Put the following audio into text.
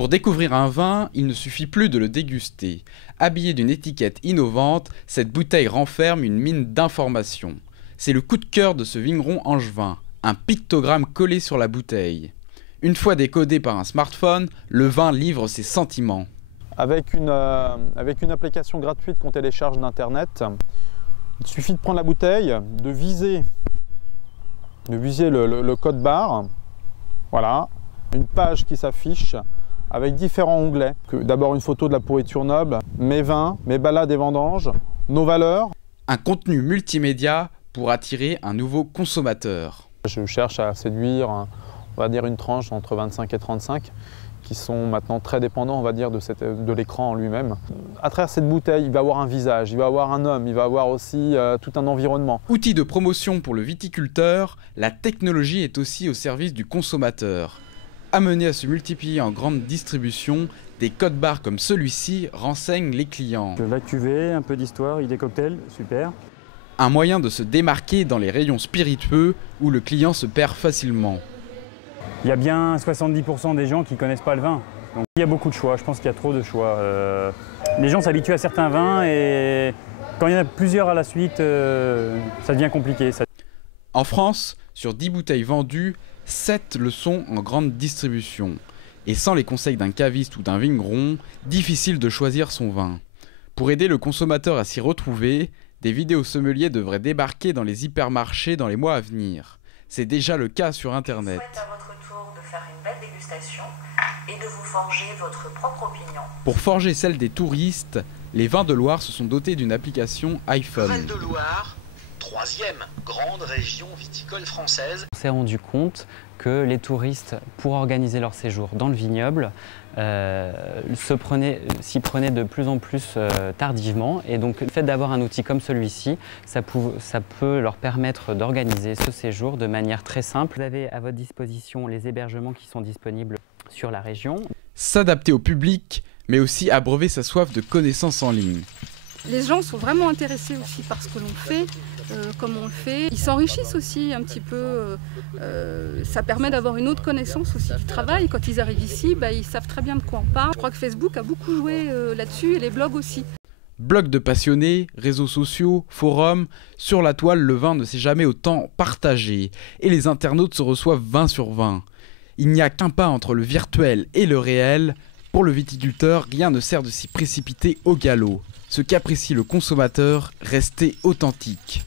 Pour découvrir un vin, il ne suffit plus de le déguster. Habillée d'une étiquette innovante, cette bouteille renferme une mine d'informations. C'est le coup de cœur de ce vigneron angevin, un pictogramme collé sur la bouteille. Une fois décodé par un smartphone, le vin livre ses sentiments. Avec une application gratuite qu'on télécharge d'internet, il suffit de prendre la bouteille, de viser le code barre. Voilà, une page qui s'affiche avec différents onglets. D'abord une photo de la pourriture noble, mes vins, mes balades et vendanges, nos valeurs. Un contenu multimédia pour attirer un nouveau consommateur. Je cherche à séduire, on va dire, une tranche entre 25 et 35 qui sont maintenant très dépendants, on va dire, de l'écran en lui-même. À travers cette bouteille, il va avoir un visage, il va avoir un homme, il va avoir aussi tout un environnement. Outil de promotion pour le viticulteur, la technologie est aussi au service du consommateur. Amené à se multiplier en grande distribution, des codes barres comme celui-ci renseignent les clients. La cuvée, un peu d'histoire, idée cocktail, super. Un moyen de se démarquer dans les rayons spiritueux où le client se perd facilement. Il y a bien 70% des gens qui ne connaissent pas le vin. Donc il y a beaucoup de choix, je pense qu'il y a trop de choix. Les gens s'habituent à certains vins et quand il y en a plusieurs à la suite, ça devient compliqué. En France, sur 10 bouteilles vendues, 7 le sont en grande distribution. Et sans les conseils d'un caviste ou d'un vigneron, difficile de choisir son vin. Pour aider le consommateur à s'y retrouver, des vidéos sommeliers devraient débarquer dans les hypermarchés dans les mois à venir. C'est déjà le cas sur Internet. Je souhaite à votre tour de faire une belle dégustation et de vous forger votre propre opinion. Pour forger celle des touristes, les Vins de Loire se sont dotés d'une application iPhone. Val-de-Loire, 3e grande région viticole française. On s'est rendu compte que les touristes, pour organiser leur séjour dans le vignoble, s'y prenaient de plus en plus tardivement. Et donc le fait d'avoir un outil comme celui-ci, ça peut leur permettre d'organiser ce séjour de manière très simple. Vous avez à votre disposition les hébergements qui sont disponibles sur la région. S'adapter au public, mais aussi abreuver sa soif de connaissances en ligne. Les gens sont vraiment intéressés aussi par ce que l'on fait, comme on le fait. Ils s'enrichissent aussi un petit peu. Ça permet d'avoir une autre connaissance aussi du travail. Quand ils arrivent ici, ils savent très bien de quoi on parle. Je crois que Facebook a beaucoup joué là-dessus et les blogs aussi. Blogs de passionnés, réseaux sociaux, forums, sur la toile, le vin ne s'est jamais autant partagé. Et les internautes se reçoivent 20 sur 20. Il n'y a qu'un pas entre le virtuel et le réel. Pour le viticulteur, rien ne sert de s'y précipiter au galop. Ce qu'apprécie le consommateur, rester authentique.